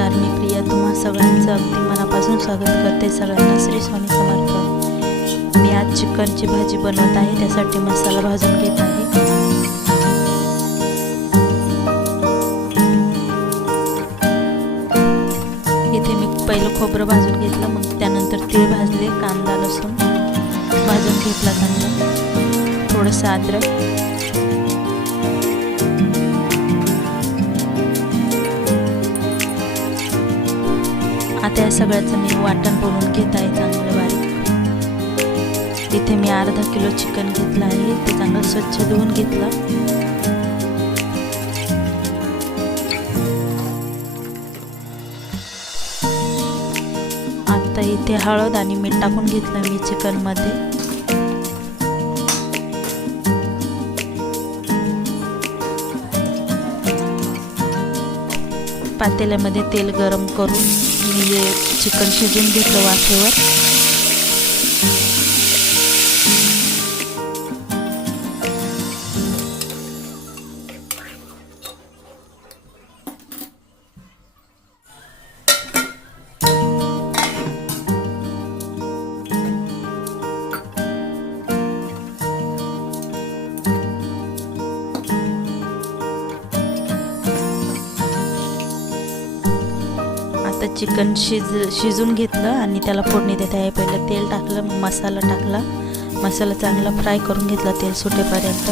नमस्कार मी प्रिया तुम्हा सगळ्यांचं अगदी मनापासून स्वागत करते सगळ्यांना श्री स्वामी समर्थ. मी आज चिकनची भाजी बनवत आहे त्यासाठी मसाला भाजून घेत आहे. इथे मी पहिलं खोबरं भाजून घेतलं मग त्यानंतर तीळ भाजले कांदा लसूण भाजून घेतला चांगलं थोडंसं अद्रक. आता या सगळ्याचं मी वाटण बनवून घेत आहे चांगलं बारीक. इथे मी अर्धा किलो चिकन घेतलं आहे ते चांगलं स्वच्छ धुवून घेतलं. आता इथे हळद आणि मीठ टाकून घेतलं मी चिकनमध्ये. पातेल्यामध्ये तेल गरम करून मी हे चिकन शिजून घेतलं वाफेवर. आता चिकन शिज शिजून घेतलं आणि त्याला फोडणी देत आहे पहिलं तेल टाकलं मग मसाला टाकला. मसाला चांगला फ्राय करून घेतला तेल सुटेपर्यंत.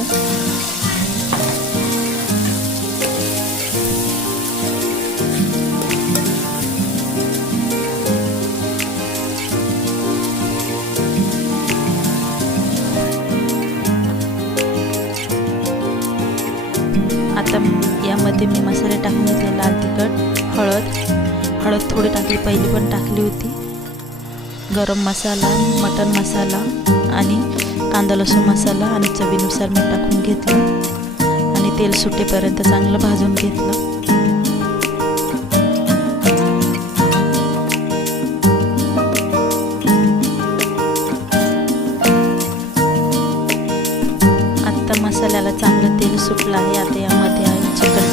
आता यामध्ये मी मसाले टाकून घेतले लाल तिखट हळद. हळद थोडी टाकली पहिली पण टाकली होती. गरम मसाला मटन मसाला आणि कांदा लसूण मसाला आणि चवीनुसार मीठ टाकून घेतलं. आणि तेल सुटेपर्यंत चांगलं भाजून घेतलं. आत्ता मसाल्याला चांगलं तेल सुटलं आहे. आता यामध्ये आहे चिकन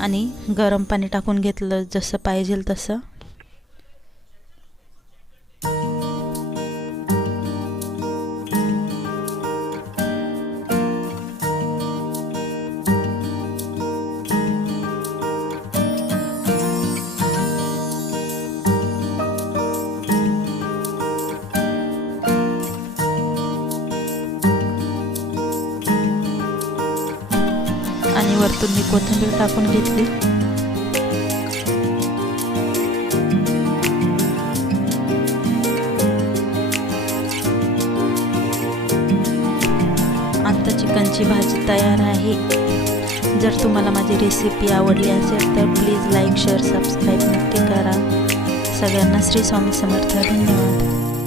आणि गरम पाणी टाकून घेतलं जसं पाहिजे तसं. वरतून मी कोथिंबीर टाकून घेतली. आता चिकनची भाजी तयार आहे. जर तुम्हाला माझी रेसिपी आवडली असेल तर प्लीज लाईक शेअर सबस्क्राईब नक्की करा. सगळ्यांना श्री स्वामी समर्थ. धन्यवाद.